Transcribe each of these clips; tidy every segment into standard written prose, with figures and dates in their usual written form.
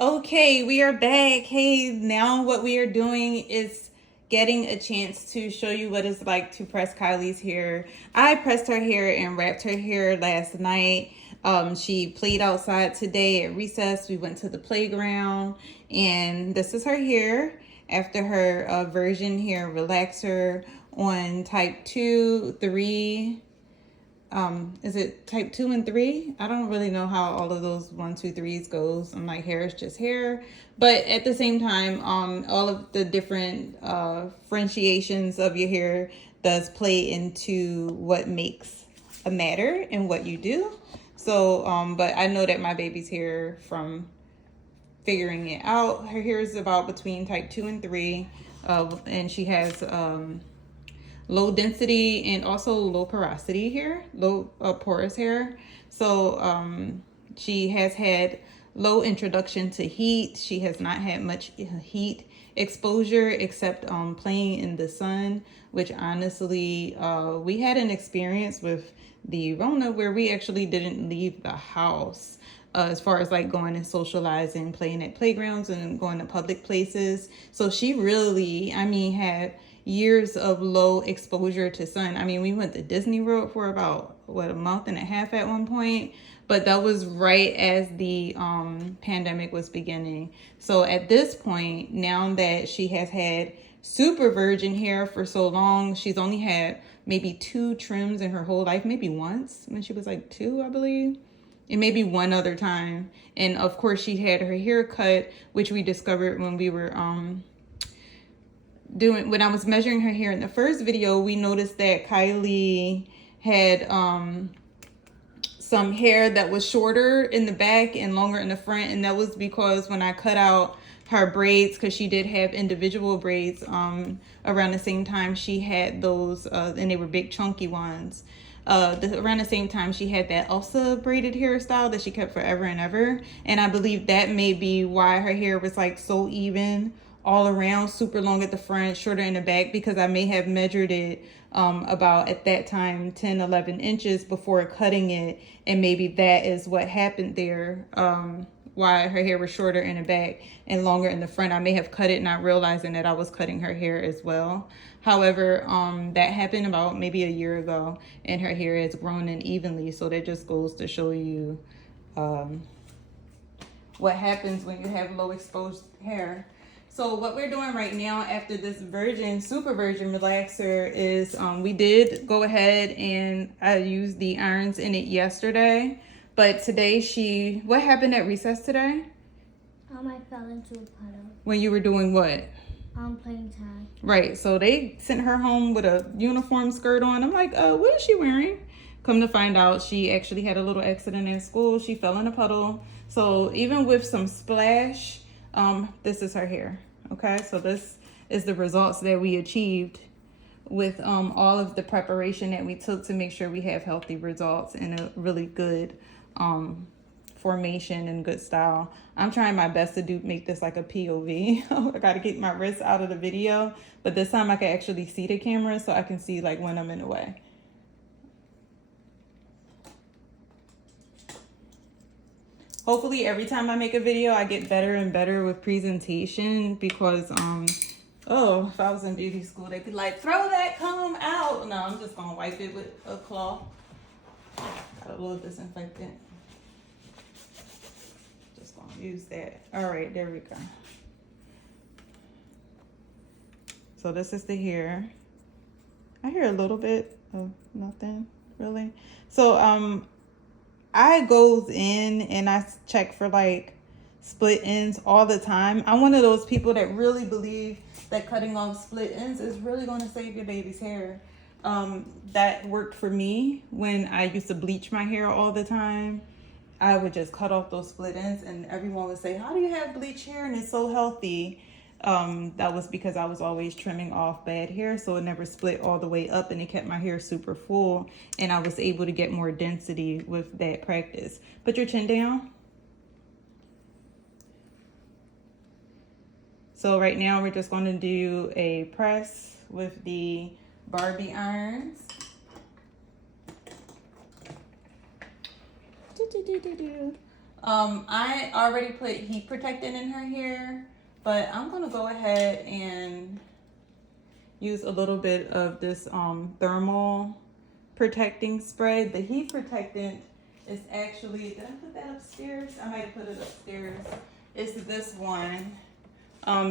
Okay, we are back. Hey, now what we are doing is getting a chance to show you what it's like to press Kylie's hair. I pressed her hair and wrapped her hair last night. She played outside today at recess. We went to the playground, and this is her hair after her version hair relaxer on type 2, 3. Is it type 2 and 3? I don't really know how all of those 1, 2, 3s goes. I'm like, hair is just hair. But at the same time, all of the different differentiations of your hair does play into what makes a matter and what you do. So, but I know that my baby's hair, from figuring it out, her hair is about between type 2 and 3. And she has low density and also low porosity hair, low porous hair. So she has had low introduction to heat. She has not had much heat exposure except playing in the sun, which honestly, we had an experience with the Rona where we actually didn't leave the house. As far as like going and socializing, playing at playgrounds and going to public places. So she really, I mean, had years of low exposure to sun. I mean, we went to Disney World for about, a month and a half at one point, but that was right as the pandemic was beginning. So at this point, now that she has had super virgin hair for so long, she's only had maybe 2 trims in her whole life, maybe once when she was like 2, I believe. And maybe one other time. And of course she had her hair cut, which we discovered when we were when I was measuring her hair in the first video. We noticed that Kylie had some hair that was shorter in the back and longer in the front, and that was because when I cut out her braids, because she did have individual braids around the same time she had those and they were big chunky ones. Around the same time she had that Elsa braided hairstyle that she kept forever and ever, and I believe that may be why her hair was like so even all around, super long at the front, shorter in the back, because I may have measured it about at that time 10-11 inches before cutting it, and maybe that is what happened there. Why her hair was shorter in the back and longer in the front. I may have cut it not realizing that I was cutting her hair as well. However, that happened about maybe a year ago, and her hair has grown in evenly. So that just goes to show you what happens when you have low exposed hair. So what we're doing right now after this super virgin relaxer is we did go ahead and I used the irons in it yesterday. But today what happened at recess today? I fell into a puddle. When you were doing what? Playing tag. Right, so they sent her home with a uniform skirt on. I'm like, what is she wearing? Come to find out, she actually had a little accident at school. She fell in a puddle. So even with some splash, this is her hair. Okay, so this is the results that we achieved with all of the preparation that we took to make sure we have healthy results and a really good formation and good style. I'm trying my best to make this like a POV. I got to keep my wrist out of the video, but this time I can actually see the camera so I can see like when I'm in the way. Hopefully every time I make a video I get better and better with presentation, because if I was in beauty school they'd be like, throw that comb out. No, I'm just gonna wipe it with a cloth. Got a little disinfectant. Just gonna use that. All right, there we go. So this is the hair. I hear a little bit of nothing really. So I goes in and I check for like split ends all the time. I'm one of those people that really believe that cutting off split ends is really going to save your baby's hair. That worked for me when I used to bleach my hair all the time. I would just cut off those split ends and everyone would say, how do you have bleach hair and it's so healthy? That was because I was always trimming off bad hair, so it never split all the way up and it kept my hair super full, and I was able to get more density with that practice. Put your chin down. So right now we're just going to do a press with the Barbie irons. I already put heat protectant in her hair, but I'm gonna go ahead and use a little bit of this thermal protecting spray. The heat protectant is actually, did I put that upstairs? I might have put it upstairs. It's this one.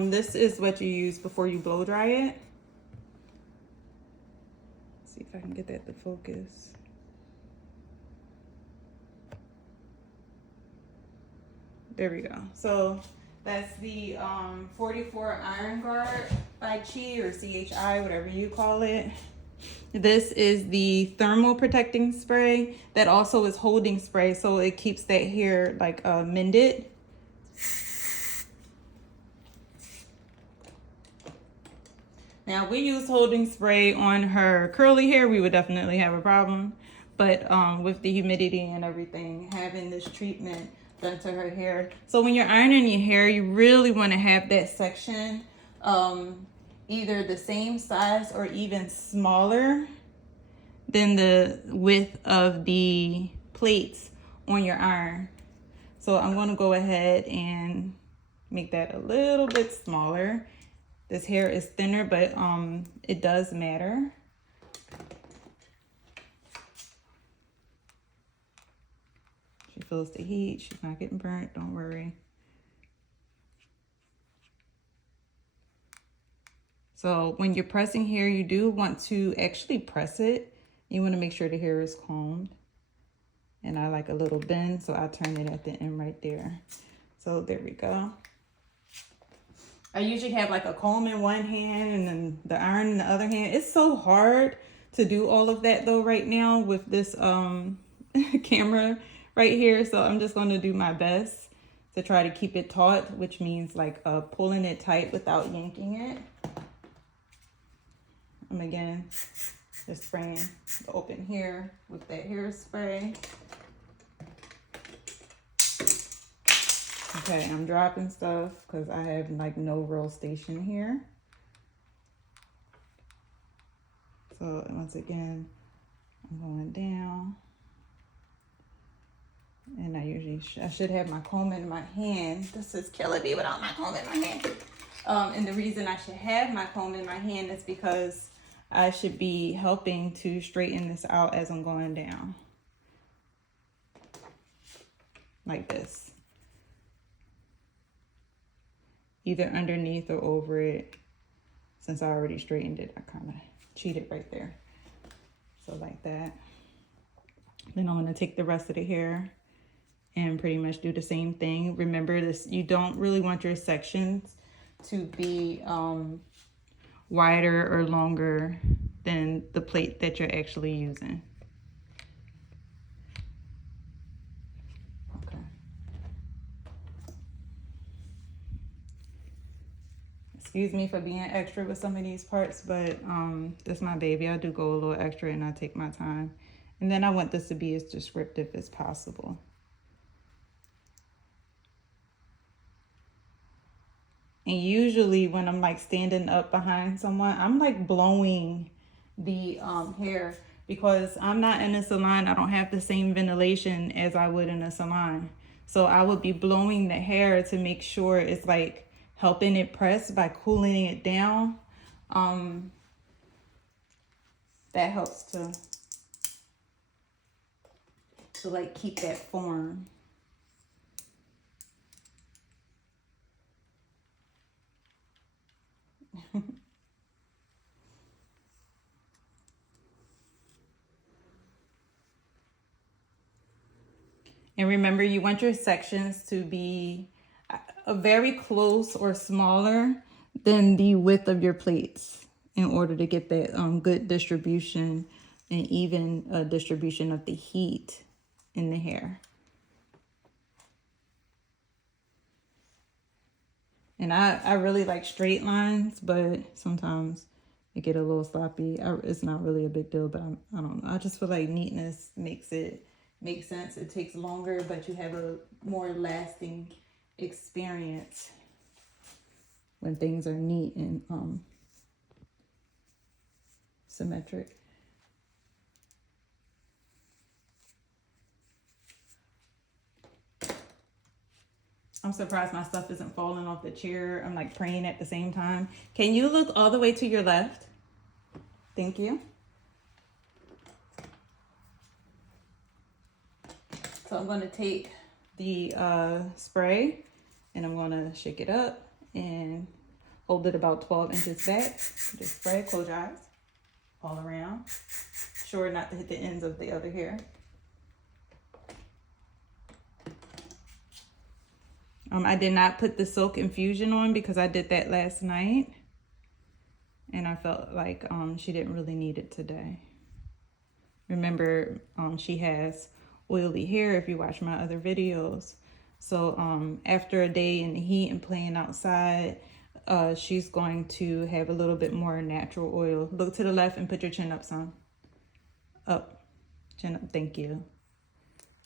This is what you use before you blow dry it. Let's see if I can get that to focus. There we go. So that's the 44 Iron Guard by Chi or CHI, whatever you call it. This is the thermal protecting spray that also is holding spray, so it keeps that hair like mended. Now, if we use holding spray on her curly hair, we would definitely have a problem. But with the humidity and everything, having this treatment done to her hair. So when you're ironing your hair, you really want to have that section either the same size or even smaller than the width of the plates on your iron. So I'm going to go ahead and make that a little bit smaller. This hair is thinner, but it does matter. She feels the heat. She's not getting burnt. Don't worry. So when you're pressing hair, you do want to actually press it. You want to make sure the hair is combed. And I like a little bend, so I turn it at the end right there. So there we go. I usually have like a comb in one hand and then the iron in the other hand. It's so hard to do all of that though right now with this camera right here. So I'm just going to do my best to try to keep it taut, which means like pulling it tight without yanking it. I'm again just spraying the open hair with that hairspray. Okay, I'm dropping stuff because I have like no real station here. So once again, I'm going down. And I should have my comb in my hand. This is killing me without my comb in my hand. And the reason I should have my comb in my hand is because I should be helping to straighten this out as I'm going down. Like this. Either underneath or over it. Since I already straightened it, I kind of cheated right there. So like that. Then I'm going to take the rest of the hair and pretty much do the same thing. Remember this, you don't really want your sections to be wider or longer than the plate that you're actually using. Okay. Excuse me for being extra with some of these parts, but this is my baby. I do go a little extra and I take my time. And then I want this to be as descriptive as possible. And usually when I'm like standing up behind someone, I'm like blowing the hair because I'm not in a salon. I don't have the same ventilation as I would in a salon. So I would be blowing the hair to make sure it's like helping it press by cooling it down. That helps to like keep that form. And remember, you want your sections to be a very close or smaller than the width of your plates in order to get that good distribution and even distribution of the heat in the hair. And I really like straight lines, but sometimes it get a little sloppy. It's not really a big deal, but I don't know. I just feel like neatness makes it make sense. It takes longer, but you have a more lasting experience when things are neat and symmetric. I'm surprised my stuff isn't falling off the chair. I'm like praying at the same time. Can you look all the way to your left? Thank you. So I'm going to take the spray and I'm going to shake it up and hold it about 12 inches back. Just spray, close your eyes all around. Sure not to hit the ends of the other hair. I did not put the silk infusion on because I did that last night. And I felt like she didn't really need it today. Remember, she has oily hair if you watch my other videos. So after a day in the heat and playing outside, she's going to have a little bit more natural oil. Look to the left and put your chin up some. Up. Chin up. Thank you.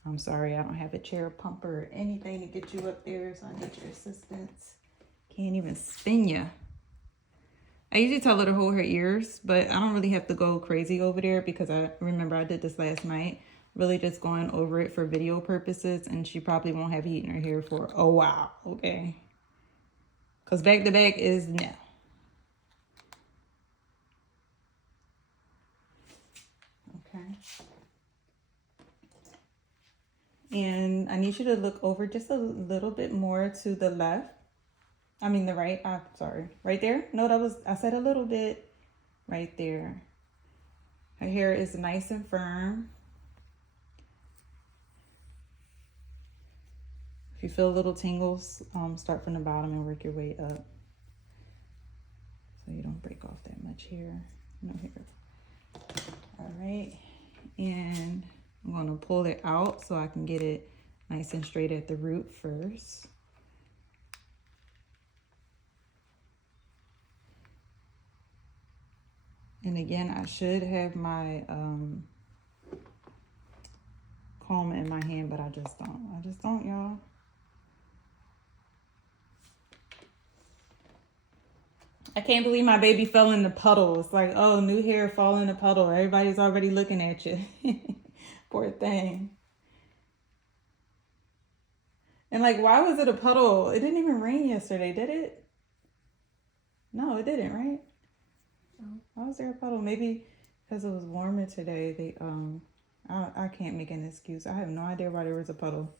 I'm sorry, I don't have a chair pumper or anything to get you up there, so I need your assistance. Can't even spin ya. I usually tell her to hold her ears, but I don't really have to go crazy over there because I remember I did this last night. Really just going over it for video purposes, and she probably won't have heat in her hair for a while, okay? Because back to back is no. Okay. And I need you to look over just a little bit more to the left. I mean the right. I'm sorry. Right there? No, I said a little bit. Right there. Her hair is nice and firm. If you feel little tingles, start from the bottom and work your way up. So you don't break off that much hair. No hair. All right. And I'm going to pull it out so I can get it nice and straight at the root first. And again, I should have my comb in my hand, but I just don't. I just don't, y'all. I can't believe my baby fell in the puddle. It's like, oh, new hair fall in the puddle. Everybody's already looking at you. Poor thing. And like, why was it a puddle? It didn't even rain yesterday, did it? No, it didn't, right? No. Why was there a puddle? Maybe because it was warmer today. I can't make an excuse. I have no idea why there was a puddle.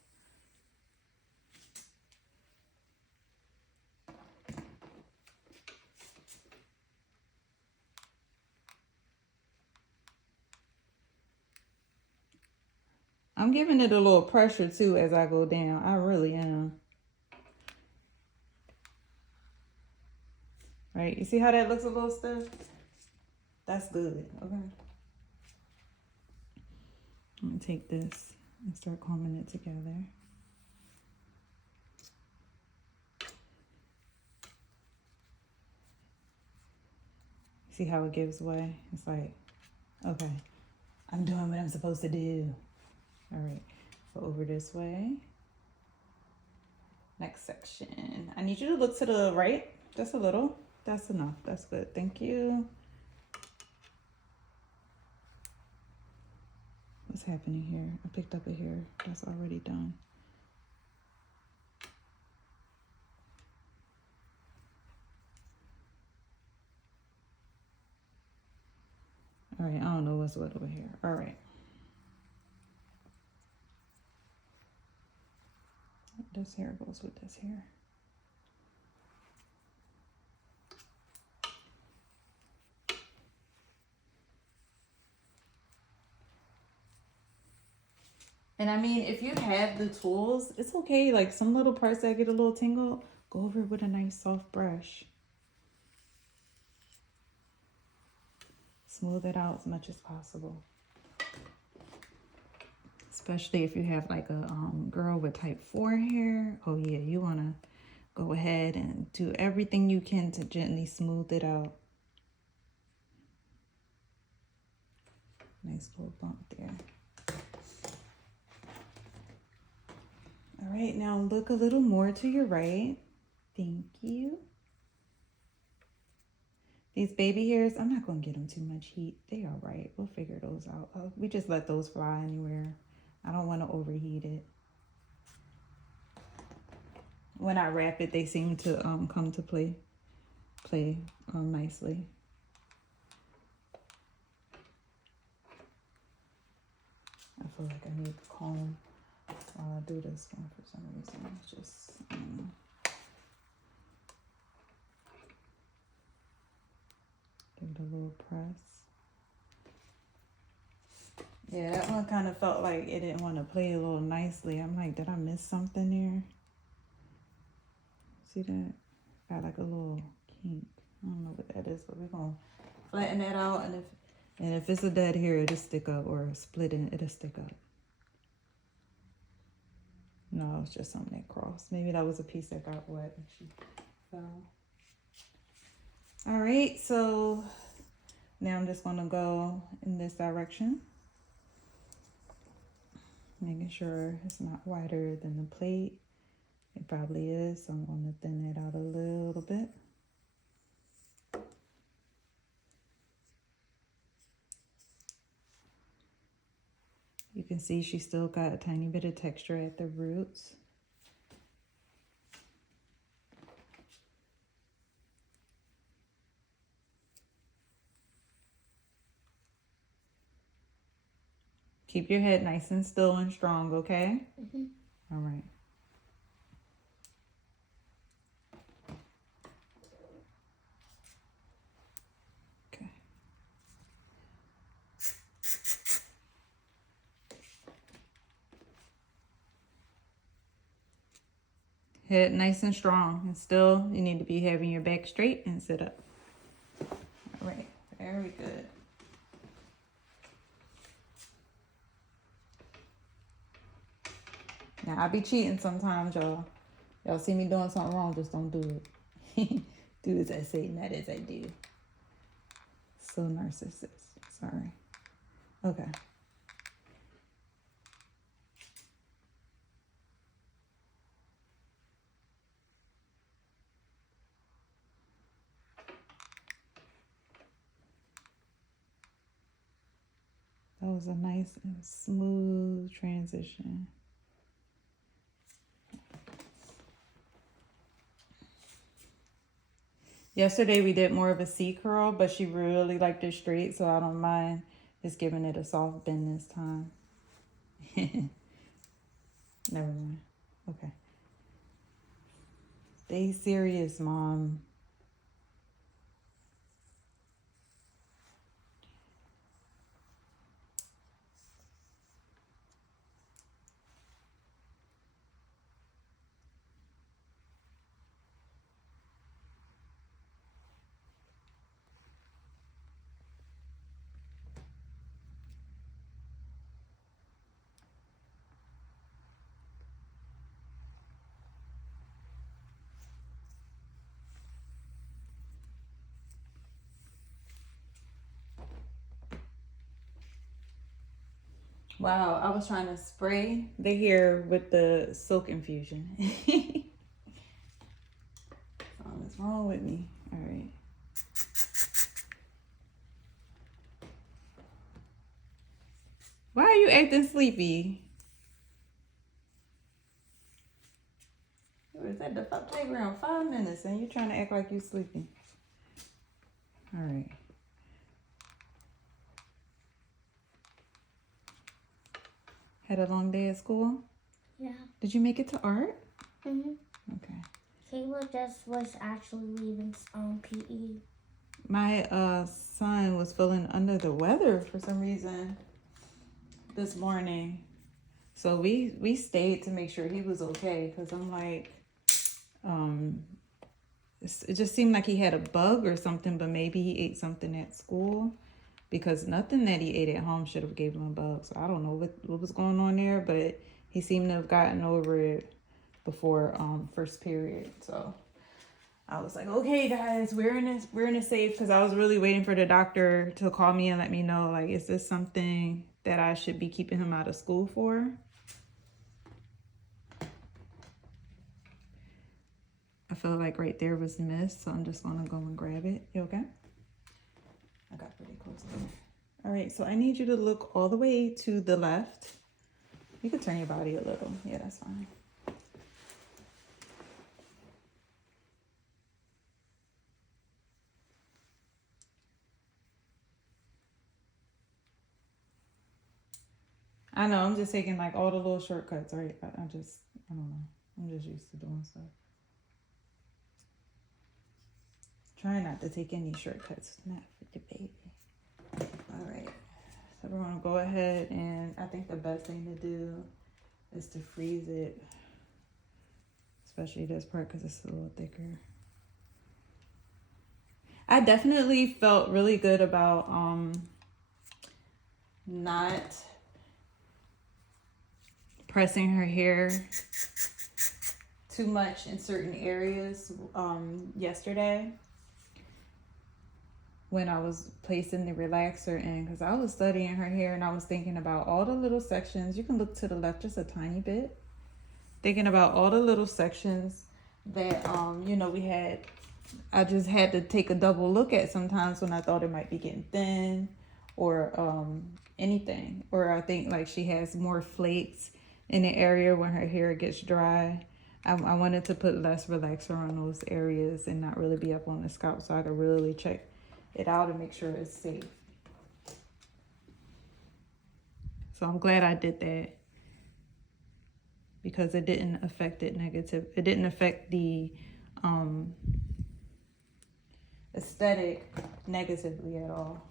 I'm giving it a little pressure too as I go down. I really am. Right? You see how that looks a little stiff? That's good. Okay. I'm going to take this and start combing it together. See how it gives way? It's like, okay, I'm doing what I'm supposed to do. All right, go over this way. Next section. I need you to look to the right, just a little. That's enough. That's good. Thank you. What's happening here? I picked up a hair that's already done. All right, I don't know what's what over here. All right. This hair goes with this hair. And I mean, if you have the tools, it's okay. Like some little parts that get a little tingle, go over it with a nice soft brush. Smooth it out as much as possible. Especially if you have like a girl with type 4 hair. Oh yeah, you want to go ahead and do everything you can to gently smooth it out. Nice little bump there. All right, now look a little more to your right. Thank you. These baby hairs, I'm not going to get them too much heat. They all right. We'll figure those out. We just let those fly anywhere. I don't want to overheat it. when I wrap it, they seem to come to play nicely. I feel like I need to comb while I do this one for some reason. It's just give it a little press. Yeah, that one kind of felt like it didn't want to play a little nicely. I'm like, did I miss something there? See that? Got like a little kink. I don't know what that is, but we're gonna flatten that out, and if it's a dead hair, it'll stick up, or a split in, it'll stick up. No, it's just something that crossed. Maybe that was a piece that got wet and she fell. All right, so now I'm just gonna go in this direction, making sure it's not wider than the plate. It probably is, so I'm gonna thin it out a little bit. You can see she still got a tiny bit of texture at the roots. Keep your head nice and still and strong, okay? Mm-hmm. All right. Okay. Head nice and strong, and still you need to be having your back straight and sit up. All right, very good. Now I be cheating sometimes, y'all. Y'all see me doing something wrong, just don't do it. Do as I say, not as I do. So narcissist. Sorry. Okay. That was a nice and smooth transition. Yesterday we did more of a C curl, but she really liked it straight, so I don't mind just giving it a soft bend this time. Never mind. Okay. Stay serious, Mom. Wow, I was trying to spray the hair with the silk infusion. Something's wrong with me. All right. Why are you acting sleepy? Is that the playground? 5 minutes and you're trying to act like you're sleeping. All right. Had a long day at school? Yeah. Did you make it to art? Mm-hmm. Okay. Kayla just was actually leaving PE. My son was feeling under the weather for some reason this morning. So we stayed to make sure he was okay, because I'm like, it just seemed like he had a bug or something, but maybe he ate something at school, because nothing that he ate at home should have gave him a bug. So I don't know what was going on there, but he seemed to have gotten over it before first period. So I was like, okay, guys, we're in a safe, because I was really waiting for the doctor to call me and let me know, like, is this something that I should be keeping him out of school for? I feel like right there was missed, so I'm just gonna go and grab it. You okay? I got pretty close there. All right, so I need you to look all the way to the left. You can turn your body a little. Yeah, that's fine. I know, I'm just taking like all the little shortcuts, right? I don't know. I'm just used to doing stuff. Trying not to take any shortcuts, not for the baby. All right. So we're gonna go ahead, and I think the best thing to do is to freeze it, especially this part because it's a little thicker. I definitely felt really good about not pressing her hair too much in certain areas yesterday when I was placing the relaxer in, because I was studying her hair and I was thinking about all the little sections. You can look to the left just a tiny bit. Thinking about all the little sections that we had. I just had to take a double look at sometimes when I thought it might be getting thin or anything. Or I think like she has more flakes in the area when her hair gets dry. I wanted to put less relaxer on those areas and not really be up on the scalp so I could really check it out and make sure it's safe. So I'm glad I did that because it didn't affect it negative. It didn't affect the aesthetic negatively at all.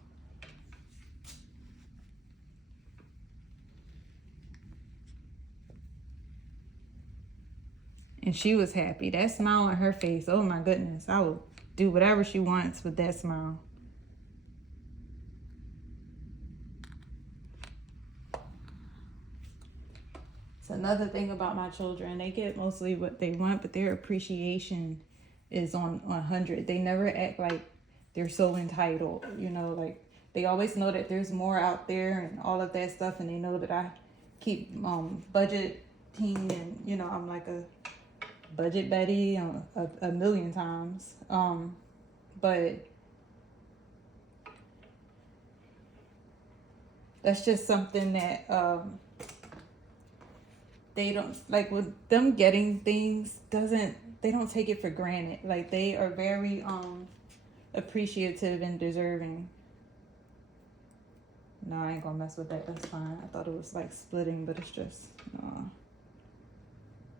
And she was happy. That smile on her face, oh my goodness. I will do whatever she wants with that smile. It's another thing about my children. They get mostly what they want, but their appreciation is on 100. They never act like they're so entitled. Like they always know that there's more out there and all of that stuff. And they know that I keep budgeting, and I'm like a budget Betty a million times. But that's just something that they don't like with them getting things. They don't take it for granted. Like they are very appreciative and deserving. No, I ain't gonna mess with that. That's fine. I thought it was like splitting, but it's just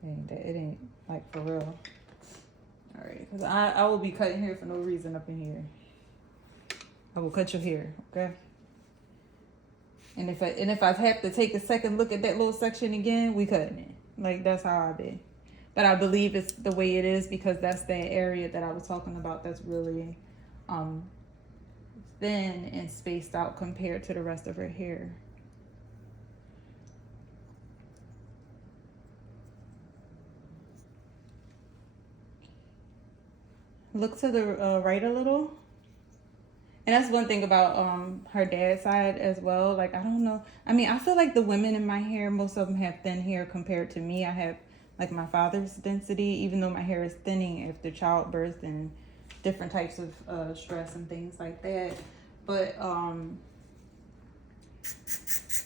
it ain't like for real. All right, because I will be cutting hair for no reason up in here. I will cut your hair, okay? And if I have to take a second look at that little section again, we cutting it. Like that's how I be. But I believe it's the way it is because that's that area that I was talking about that's really thin and spaced out compared to the rest of her hair. Look to the right a little. And that's one thing about her dad's side as well. Like, I don't know. I mean, I feel like the women in my hair, most of them have thin hair compared to me. I have like my father's density, even though my hair is thinning after childbirth and different types of stress and things like that. But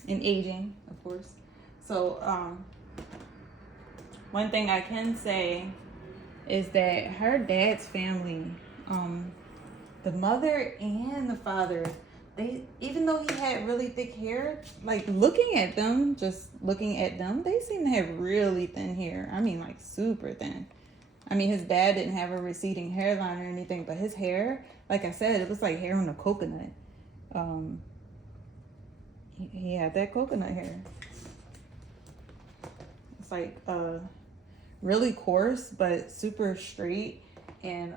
in aging, of course. So one thing I can say is that her dad's family, the mother and the father, they, even though he had really thick hair, like looking at them, they seem to have really thin hair. I mean, like super thin. I mean, his dad didn't have a receding hairline or anything, but his hair, like I said, it was like hair on a coconut. He had that coconut hair. It's like really coarse, but super straight and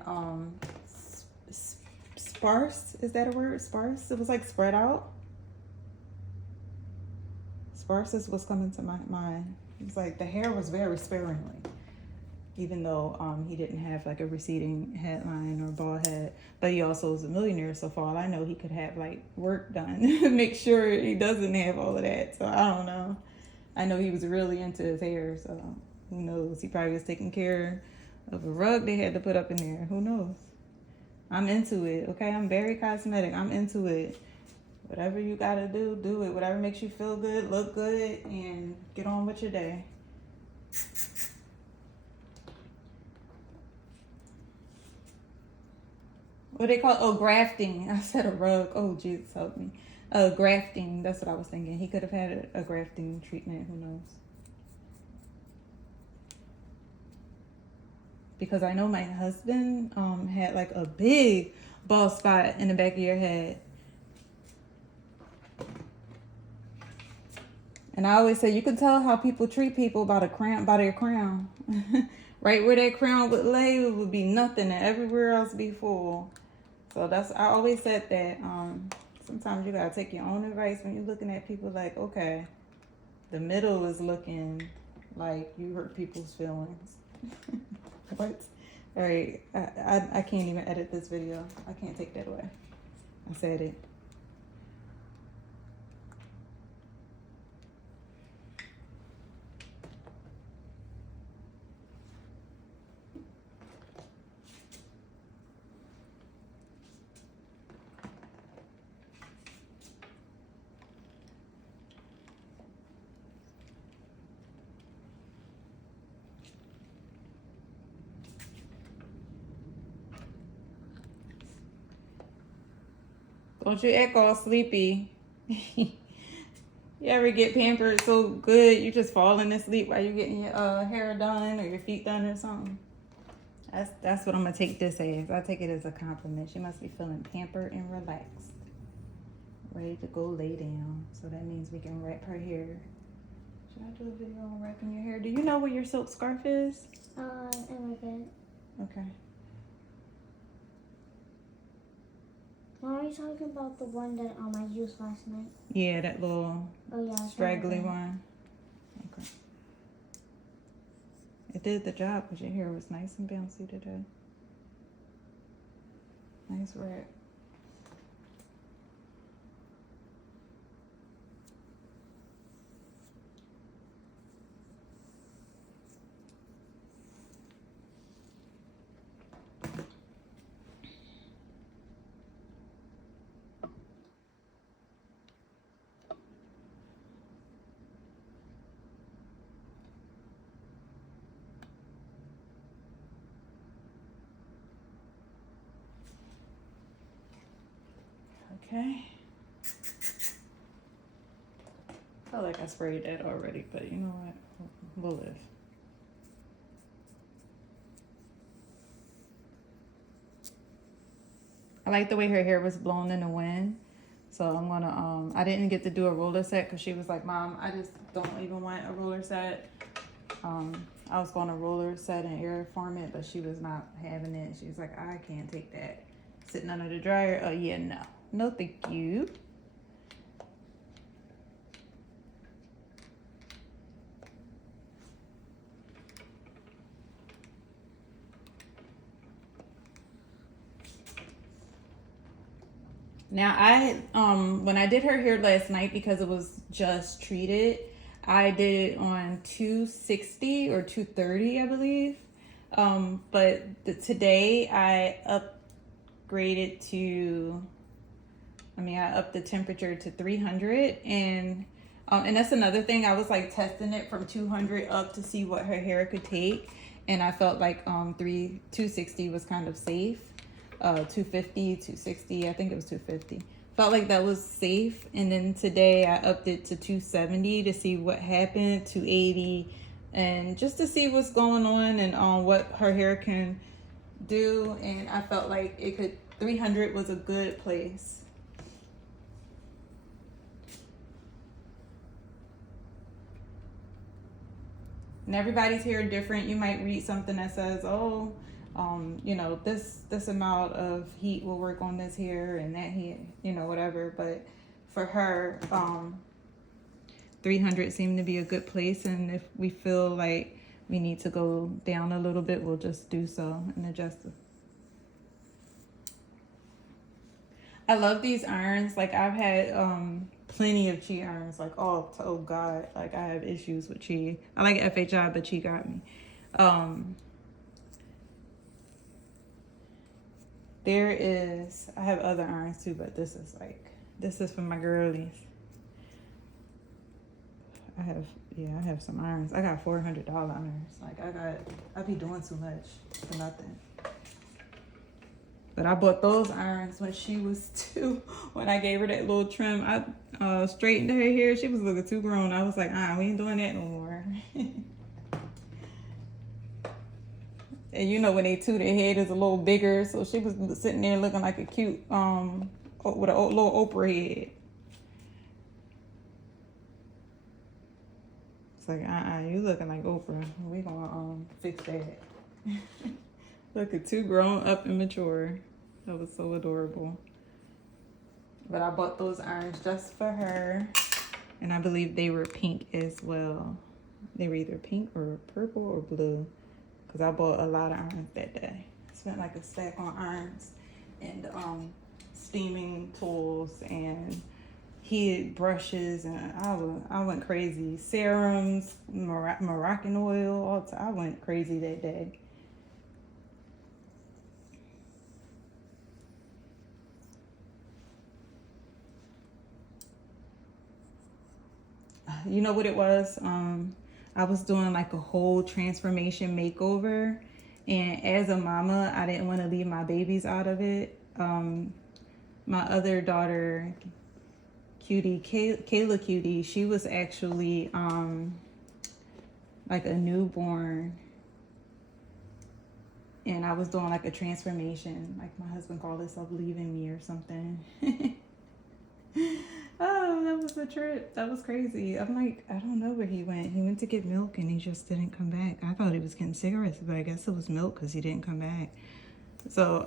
sparse. Is that a word? Sparse? It was like spread out. Sparse is what's coming to my mind. It's like the hair was very sparingly, even though he didn't have like a receding headline or bald head, but he also was a millionaire. So for all I know, he could have like work done to make sure he doesn't have all of that. So I don't know. I know he was really into his hair, so who knows? He probably was taking care of a rug they had to put up in there. Who knows? I'm into it, okay? I'm very cosmetic. I'm into it. Whatever you gotta do, do it. Whatever makes you feel good, look good, and get on with your day. What they call grafting. I said a rug. Oh, Jesus help me. Grafting. That's what I was thinking. He could have had a grafting treatment. Who knows? Because I know my husband had like a big bald spot in the back of your head. And I always say you can tell how people treat people by their crown. Right where that crown would lay, it would be nothing, and everywhere else be full. So I always said that. Sometimes you gotta take your own advice when you're looking at people. Like, okay, the middle is looking like you hurt people's feelings. What? All right, I can't even edit this video. I can't take that away. I said it. Don't you act all sleepy. You ever get pampered so good you just falling asleep while you're getting your hair done or your feet done or something? That's what I'm gonna take this as. I take it as a compliment. She must be feeling pampered and relaxed, ready to go lay down. So that means we can wrap her hair. Should I do a video on wrapping your hair? Do you know where your silk scarf is? In my bed. Okay. Are you talking about the one that I used last night? Yeah, that little straggly one. Okay. It did the job because your hair was nice and bouncy today. Nice wrap. Okay. I feel like I sprayed that already, but you know what? We'll live. I like the way her hair was blown in the wind. So I'm gonna, I didn't get to do a roller set because she was like, Mom, I just don't even want a roller set. I was going to roller set and air form it, but she was not having it. She was like, I can't take that. Sitting under the dryer. Oh yeah, no. No, thank you. Now when I did her hair last night, because it was just treated, I did it on 260 or 230, I believe. But today I upgraded to, I upped the temperature to 300, and that's another thing. I was like testing it from 200 up to see what her hair could take, and I felt like 260 was kind of safe. 250, 260, I think it was 250. Felt like that was safe. And then today I upped it to 270 to see what happened, 280, and just to see what's going on and what her hair can do. And I felt like 300 was a good place. And everybody's hair different. You might read something that says, oh, you know, this amount of heat will work on this hair and that hair, you know, whatever. But for her, 300 seemed to be a good place. And if we feel like we need to go down a little bit, we'll just do so and adjust it. I love these irons. Like I've had plenty of Chi irons. Like, oh God, like I have issues with Chi. I like FHI, but Chi got me. I have other irons too, but this is for my girlies. I have some irons. I got $400 irons. Like I be doing too much for nothing. But I bought those irons when she was 2. When I gave her that little trim, I straightened her hair. She was looking too grown. I was like, we ain't doing that no more. And you know when they 2, their head is a little bigger. So she was sitting there looking like a cute, with a little Oprah head. It's like, you looking like Oprah. We gonna fix that. Looking too grown up and mature. That was so adorable. But I bought those irons just for her. And I believe they were pink as well. They were either pink or purple or blue. Because I bought a lot of irons that day. I spent like a stack on irons and steaming tools and heated brushes, and I went crazy. Serums, Moroccan oil, I went crazy that day. You know what it was? I was doing like a whole transformation makeover, and as a mama, I didn't want to leave my babies out of it. My other daughter, Cutie, Kayla Cutie, she was actually like a newborn, and I was doing like a transformation, like my husband called himself leaving me or something. Oh, that was a trip. That was crazy. I'm like, I don't know where he went. He went to get milk and he just didn't come back. I thought he was getting cigarettes, but I guess it was milk because he didn't come back. So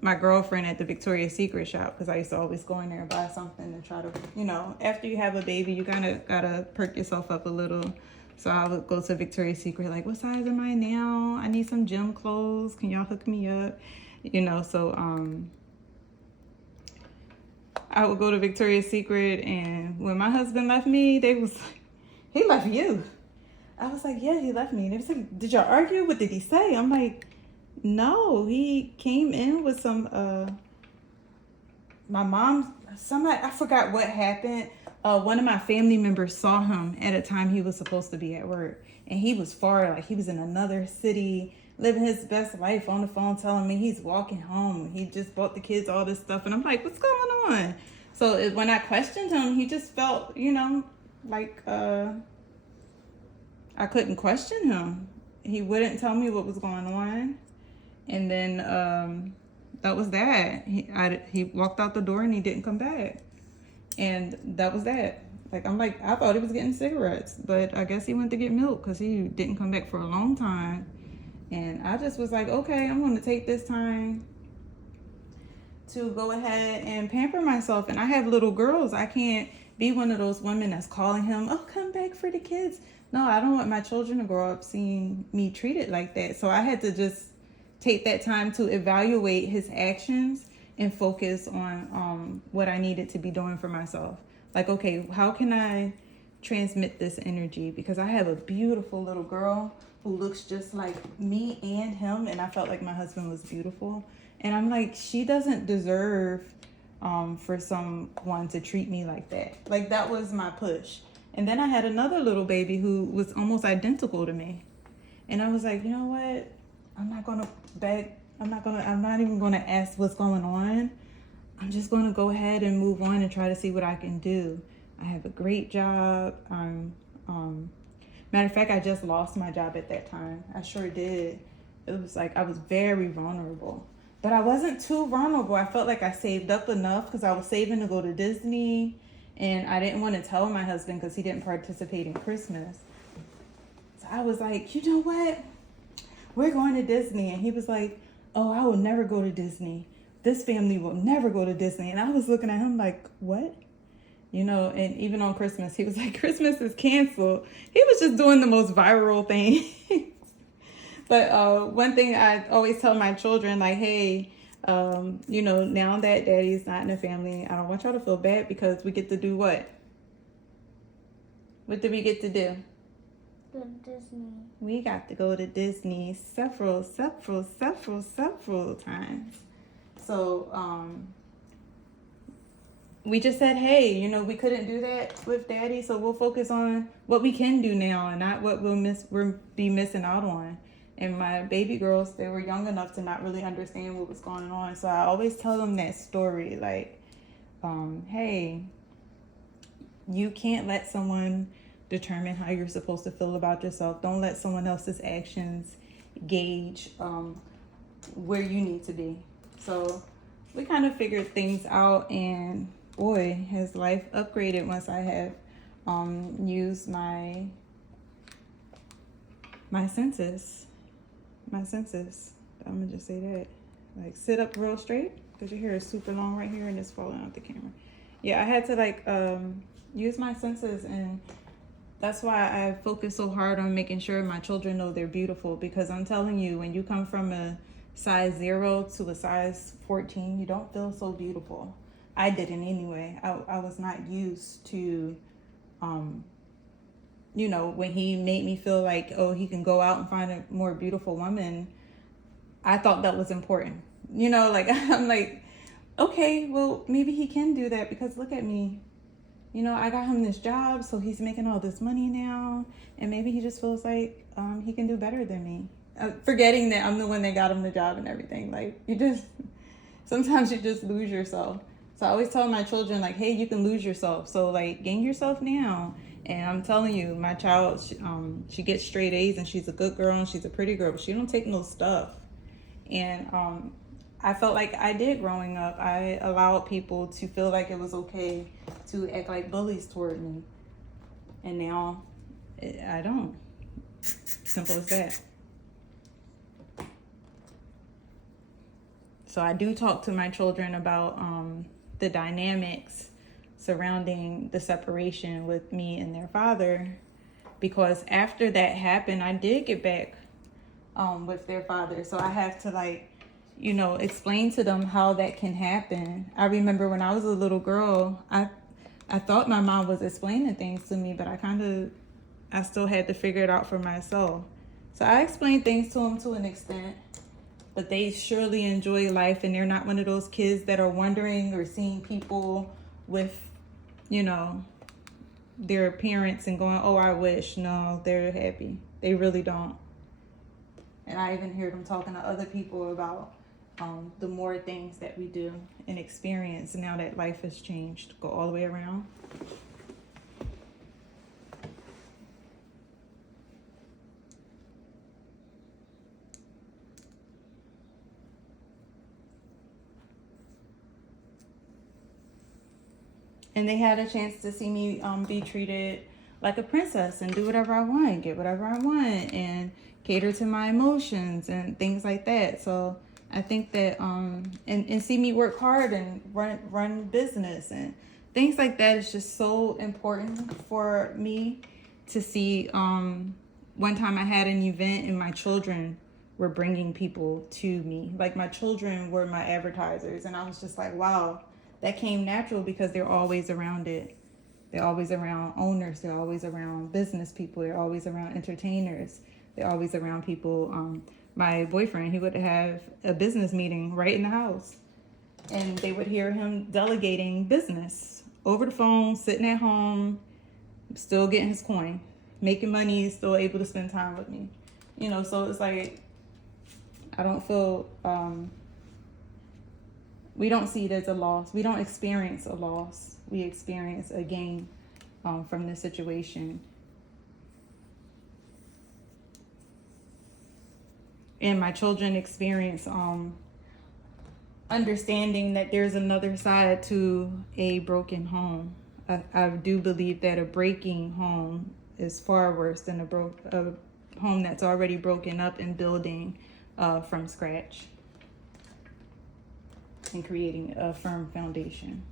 my girlfriend at the Victoria's Secret shop, because I used to always go in there and buy something to try to, you know, after you have a baby, you kind of gotta perk yourself up a little. So I would go to Victoria's Secret, like, what size am I now? I need some gym clothes. Can y'all hook me up? You know, so I would go to Victoria's Secret, and when my husband left me, they was like, he left you. I was like, yeah, he left me. And they was like, did y'all argue? What did he say? I'm like, no, he came in with some, my mom, somebody, I forgot what happened. One of my family members saw him at a time he was supposed to be at work. And he was far, like he was in another city, living his best life, on the phone telling me he's walking home. He just bought the kids all this stuff. And I'm like, what's going on? So when I questioned him, he just felt, you know, like I couldn't question him. He wouldn't tell me what was going on. And then that was that. He walked out the door and he didn't come back. And that was that. Like, I'm like, I thought he was getting cigarettes, but I guess he went to get milk because he didn't come back for a long time. And I just was like, okay, I'm going to take this time to go ahead and pamper myself. And I have little girls. I can't be one of those women that's calling him, oh, come back for the kids. No, I don't want my children to grow up seeing me treated like that. So I had to just take that time to evaluate his actions and focus on what I needed to be doing for myself. Like, okay, how can I transmit this energy? Because I have a beautiful little girl who looks just like me and him, and I felt like my husband was beautiful. And I'm like, she doesn't deserve for someone to treat me like that. Like, that was my push. And then I had another little baby who was almost identical to me. And I was like, you know what? I'm not gonna beg. I'm not even gonna ask what's going on. I'm just gonna go ahead and move on and try to see what I can do. I have a great job. Matter of fact, I just lost my job at that time. I sure did. It was like I was very vulnerable. But I wasn't too vulnerable. I felt like I saved up enough because I was saving to go to Disney. And I didn't want to tell my husband because he didn't participate in Christmas. So I was like, you know what? We're going to Disney. And he was like, oh, I will never go to Disney. This family will never go to Disney. And I was looking at him like, what? You know, and even on Christmas, he was like, Christmas is canceled. He was just doing the most viral thing. But one thing I always tell my children, like, hey, you know, now that daddy's not in the family, I don't want y'all to feel bad because we get to do what? What did we get to do? Go to Disney. We got to go to Disney several times. So, we just said, hey, you know, we couldn't do that with daddy, so we'll focus on what we can do now and not what we'll be missing out on. And my baby girls, they were young enough to not really understand what was going on. So I always tell them that story, like, hey, you can't let someone determine how you're supposed to feel about yourself. Don't let someone else's actions gauge where you need to be. So we kind of figured things out, and boy, has life upgraded once I have used my senses. I'm gonna just say that. Like, sit up real straight, because your hair is super long right here and it's falling out the camera. Yeah, I had to like use my senses, and that's why I focus so hard on making sure my children know they're beautiful, because I'm telling you, when you come from a size 0 to a size 14, you don't feel so beautiful. I didn't anyway. I was not used to, you know, when he made me feel like, oh, he can go out and find a more beautiful woman, I thought that was important. You know, like, I'm like, okay, well, maybe he can do that, because look at me. You know, I got him this job, so he's making all this money now, and maybe he just feels like he can do better than me. Forgetting that I'm the one that got him the job and everything. Like, sometimes you just lose yourself. So I always tell my children, like, hey, you can lose yourself. So, like, gain yourself now. And I'm telling you, my child, she gets straight A's, and she's a good girl, and she's a pretty girl, but she don't take no stuff. And I felt like I did growing up. I allowed people to feel like it was okay to act like bullies toward me. And now I don't. Simple as that. So I do talk to my children about the dynamics surrounding the separation with me and their father, because after that happened, I did get back with their father. So I have to, like, you know, explain to them how that can happen. I remember when I was a little girl, I thought my mom was explaining things to me, but I still had to figure it out for myself. So I explained things to them to an extent, but they surely enjoy life, and they're not one of those kids that are wondering or seeing people with, you know, their parents and going, oh, I wish. No, they're happy. They really don't. And I even hear them talking to other people about the more things that we do and experience now that life has changed. Go all the way around. And they had a chance to see me be treated like a princess and do whatever I want, get whatever I want, and cater to my emotions and things like that. So I think that and see me work hard and run business and things like that is just so important for me to see. One time I had an event, and my children were bringing people to me. Like, my children were my advertisers, and I was just like, wow, that came natural, because they're always around it. They're always around owners. They're always around business people. They're always around entertainers. They're always around people. My boyfriend, he would have a business meeting right in the house, and they would hear him delegating business over the phone, sitting at home, still getting his coin, making money, still able to spend time with me. You know, so it's like, I don't feel, we don't see it as a loss. We don't experience a loss. We experience a gain from this situation. And my children experience understanding that there's another side to a broken home. I do believe that a breaking home is far worse than a home that's already broken up and building from scratch and creating a firm foundation.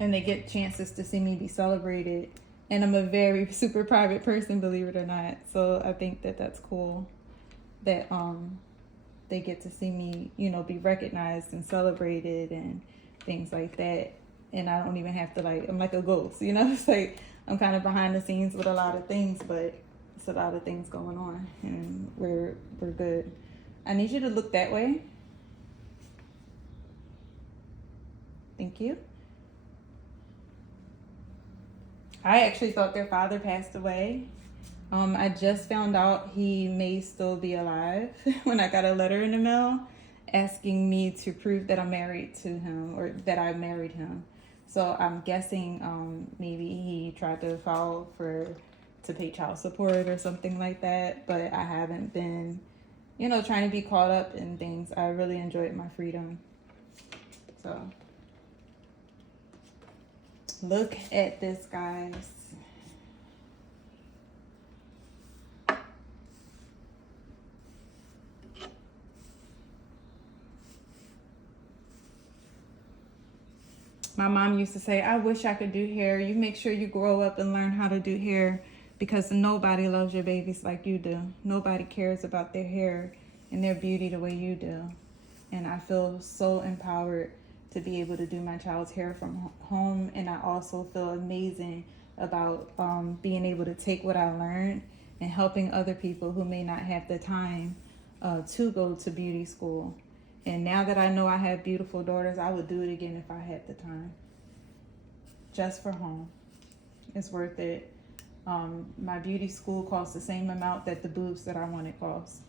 And they get chances to see me be celebrated. And I'm a very super private person, believe it or not. So I think that that's cool that they get to see me, you know, be recognized and celebrated and things like that. And I don't even have to, like, I'm like a ghost, you know? It's like I'm kind of behind the scenes with a lot of things, but it's a lot of things going on, and we're good. I need you to look that way. Thank you. I actually thought their father passed away. I just found out he may still be alive when I got a letter in the mail asking me to prove that I'm married to him or that I married him. So I'm guessing maybe he tried to file to pay child support or something like that. But I haven't been, trying to be caught up in things. I really enjoyed my freedom. So look at this, guys. My mom used to say, I wish I could do hair. You make sure you grow up and learn how to do hair because nobody loves your babies like you do. Nobody cares about their hair and their beauty the way you do. And I feel so empowered to be able to do my child's hair from home. And I also feel amazing about being able to take what I learned and helping other people who may not have the time to go to beauty school. And now that I know I have beautiful daughters, I would do it again if I had the time. Just for home. It's worth it. My beauty school costs the same amount that the boobs that I wanted cost.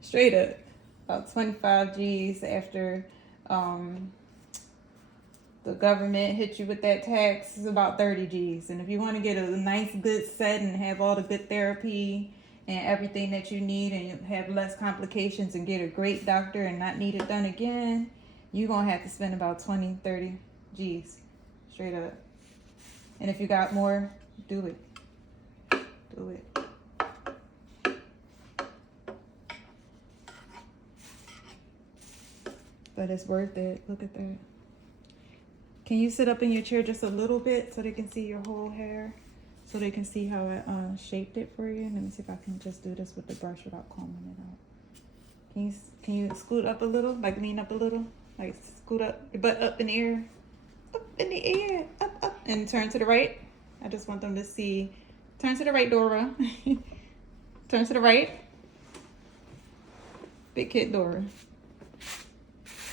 Straight up. About 25 G's after the government hit you with that tax. It's about 30 G's. And if you want to get a nice good set and have all the good therapy and everything that you need and have less complications and get a great doctor and not need it done again, you're going to have to spend about 20, 30 G's. Straight up. And if you got more, do it. Do it. But it's worth it. Look at that. Can you sit up in your chair just a little bit so they can see your whole hair? So they can see how I shaped it for you. Let me see if I can just do this with the brush without combing it out. Can you scoot up a little? Like lean up a little? Like scoot up your butt up in the air. Up in the air. Up, up. And turn to the right. I just want them to see. Turn to the right, Dora. Turn to the right. Big kid Dora.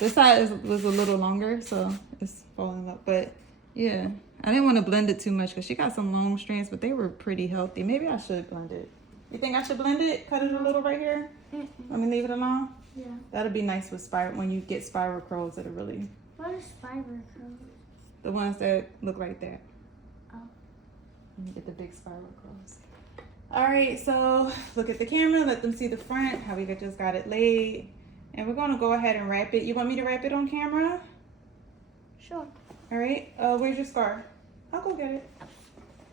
This side was a little longer, so it's falling up. But yeah, I didn't want to blend it too much because she got some long strands, but they were pretty healthy. Maybe I should blend it. You think I should blend it? Cut it a little right here? Let me leave it alone? Yeah. That'll be nice with when you get spiral curls. It'll really... What is spiral curls? The ones that look like that. Oh. Let me get the big spiral curls. All right, so look at the camera. Let them see the front, how we just got it laid. And we're going to go ahead and wrap it. You want me to wrap it on camera? Sure. All right. Where's your scarf? I'll go get it.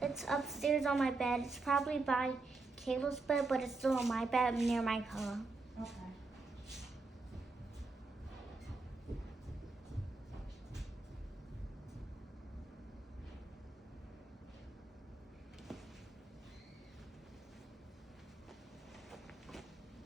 It's upstairs on my bed. It's probably by Kayla's bed, but it's still on my bed near my pillow. Okay.